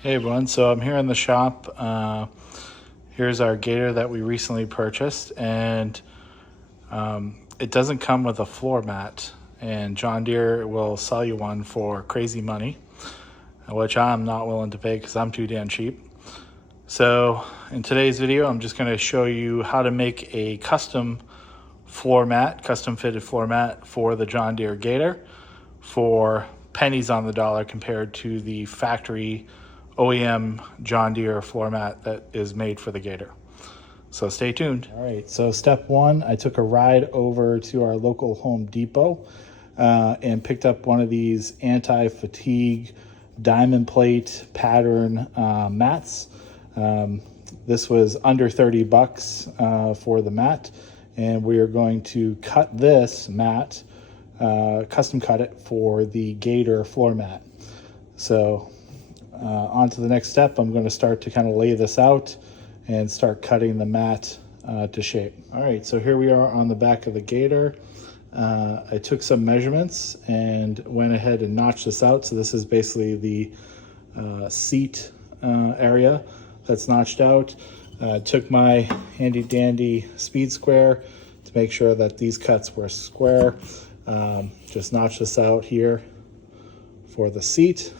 Hey everyone, so I'm here in the shop. Here's our Gator that we recently purchased, and it doesn't come with a floor mat, and John Deere will sell you one for crazy money, which I'm not willing to pay because I'm too damn cheap. So in today's video, I'm just going to show you how to make a custom fitted floor mat for the John Deere Gator for pennies on the dollar compared to the factory OEM John Deere floor mat that is made for the Gator. So stay tuned. All right, so step one, I took a ride over to our local Home Depot and picked up one of these anti-fatigue diamond plate pattern mats. This was under 30 bucks for the mat, and we are going to cut this mat, custom cut it for the Gator floor mat. So on to the next step. I'm going to start to kind of lay this out and start cutting the mat to shape. All right, so here we are on the back of the Gator. I took some measurements and went ahead and notched this out. So this is basically the seat area that's notched out. Took my handy dandy speed square to make sure that these cuts were square. Just notch this out here for the seat,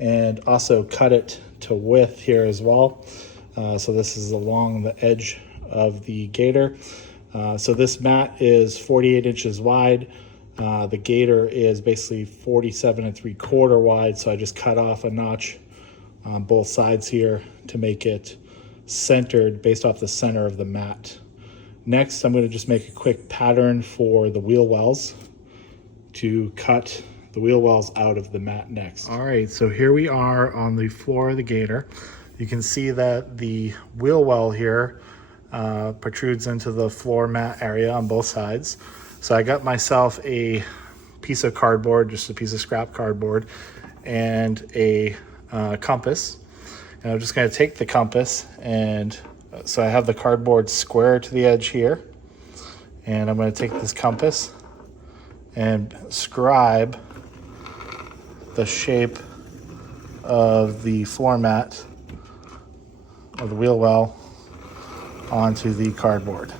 and also cut it to width here as well. So this is along the edge of the Gator. So this mat is 48 inches wide. The Gator is basically 47 3/4 wide. So I just cut off a notch on both sides here to make it centered based off the center of the mat. Next, I'm going to just make a quick pattern for the wheel wells to cut the wheel wells out of the mat next. All right, so here we are on the floor of the Gator. You can see that the wheel well here protrudes into the floor mat area on both sides. So I got myself a piece of cardboard, just a piece of scrap cardboard, and a compass. And I'm just going to take the compass, and so I have the cardboard square to the edge here, and I'm going to take this compass and scribe the shape of the floor mat or the wheel well onto the cardboard.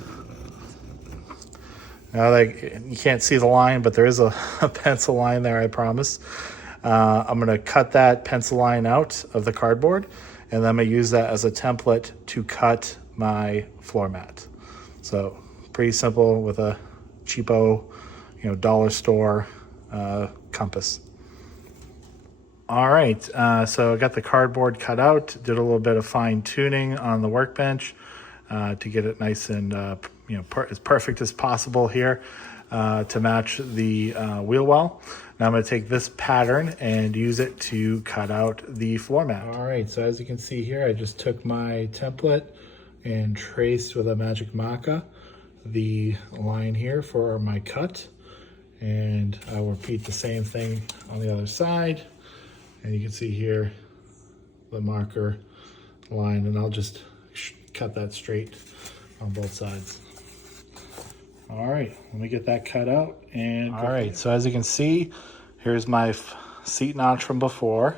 Now, you can't see the line, but there is a pencil line there, I promise. I'm going to cut that pencil line out of the cardboard, and then I'm going to use that as a template to cut my floor mat. So pretty simple with a cheapo, dollar store compass. All right, so I got the cardboard cut out, did a little bit of fine tuning on the workbench to get it nice and as perfect as possible here to match the wheel well. Now I'm going to take this pattern and use it to cut out the floor mat. All right, so as you can see here, I just took my template and traced with a magic marker the line here for my cut, and I will repeat the same thing on the other side. And you can see here the marker line, and I'll just cut that straight on both sides. All right, let me get that cut out. And all right, so as you can see, here's my seat notch from before.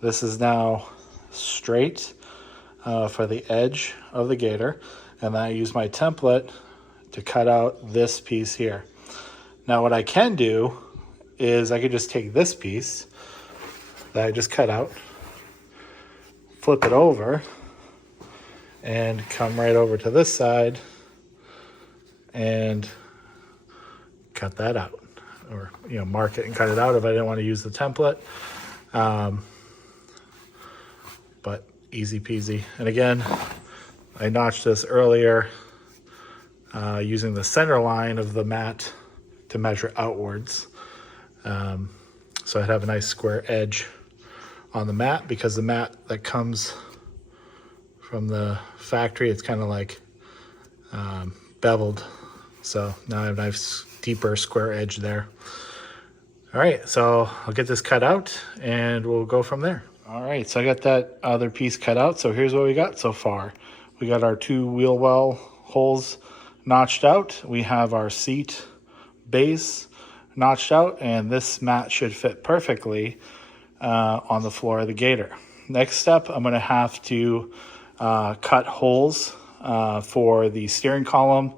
This is now straight for the edge of the Gator, and then I use my template to cut out this piece here. Now what I can do is I could just take this piece that I just cut out, flip it over, and come right over to this side and cut that out, or mark it and cut it out if I didn't want to use the template. But easy peasy. And again, I notched this earlier using the center line of the mat to measure outwards. So I'd have a nice square edge on the mat, because the mat that comes from the factory, it's kind of like beveled. So now I have a nice deeper square edge there. All right, so I'll get this cut out and we'll go from there. All right, so I got that other piece cut out. So here's what we got so far. We got our two wheel well holes notched out. We have our seat base notched out, and this mat should fit perfectly on the floor of the Gator. next step, I'm going to have to cut holes for the steering column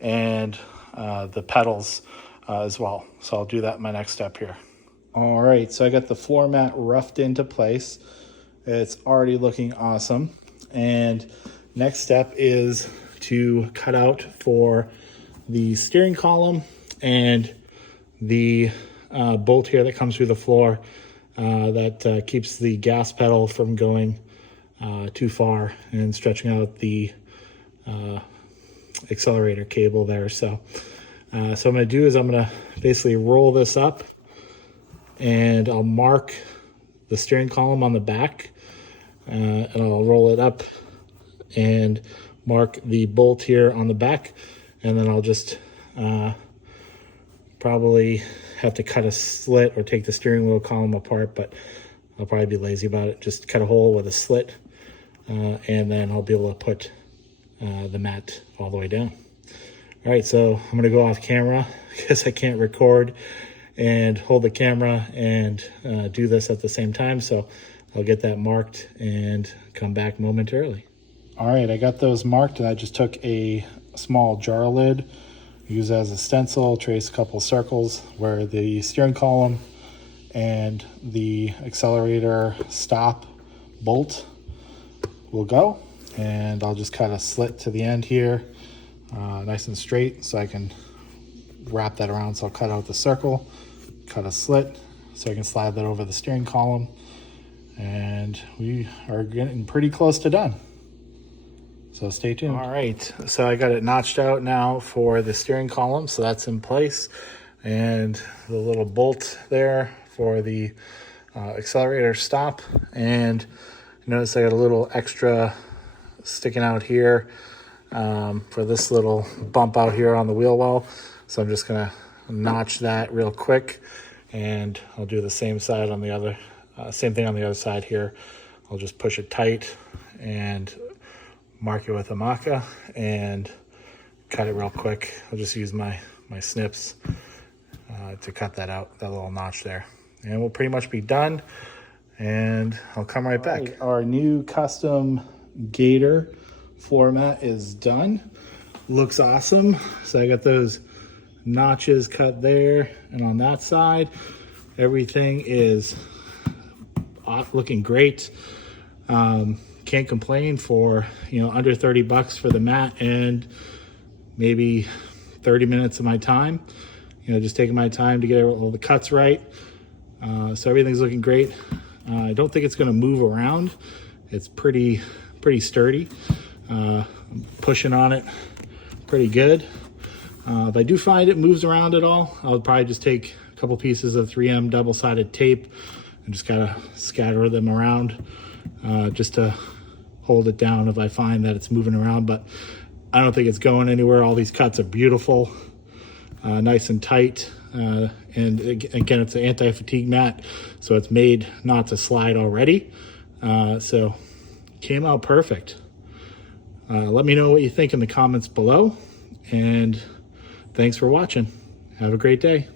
and the pedals as well. So I'll do that in my next step here. All right, so I got the floor mat roughed into place. It's already looking awesome. And next step is to cut out for the steering column and the bolt here that comes through the floor that keeps the gas pedal from going too far and stretching out the accelerator cable there. So what I'm going to do is I'm going to basically roll this up, and I'll mark the steering column on the back, and I'll roll it up and mark the bolt here on the back, and then I'll just probably have to cut a slit or take the steering wheel column apart, but I'll probably be lazy about it. Just cut a hole with a slit, and then I'll be able to put the mat all the way down. All right, so I'm gonna go off camera because I can't record and hold the camera and do this at the same time. So I'll get that marked and come back momentarily. All right, I got those marked, and I just took a small jar lid, use it as a stencil, trace a couple circles where the steering column and the accelerator stop bolt will go. And I'll just cut a slit to the end here, nice and straight, so I can wrap that around. So I'll cut out the circle, cut a slit so I can slide that over the steering column, and we are getting pretty close to done. So stay tuned. All right, so I got it notched out now for the steering column, so that's in place, and the little bolt there for the accelerator stop. And notice I got a little extra sticking out here for this little bump out here on the wheel well. So I'm just gonna notch that real quick, and I'll do the same side on the other, same thing on the other side here. I'll just push it tight and mark it with a maca and cut it real quick. I'll just use my snips to cut that out, that little notch there. And we'll pretty much be done, and I'll come right back. Right, our new custom Gator floor mat is done. Looks awesome. So I got those notches cut there and on that side. Everything is looking great. Can't complain for, under 30 bucks for the mat and maybe 30 minutes of my time. Just taking my time to get all the cuts right. So everything's looking great. I don't think it's going to move around. It's pretty sturdy. I'm pushing on it pretty good. If I do find it moves around at all, I'll probably just take a couple pieces of 3M double-sided tape and just kind of scatter them around just to hold it down if I find that it's moving around. But I don't think it's going anywhere. All these cuts are beautiful, nice and tight. And again, it's an anti-fatigue mat, so it's made not to slide already. So came out perfect. Let me know what you think in the comments below, and thanks for watching. Have a great day.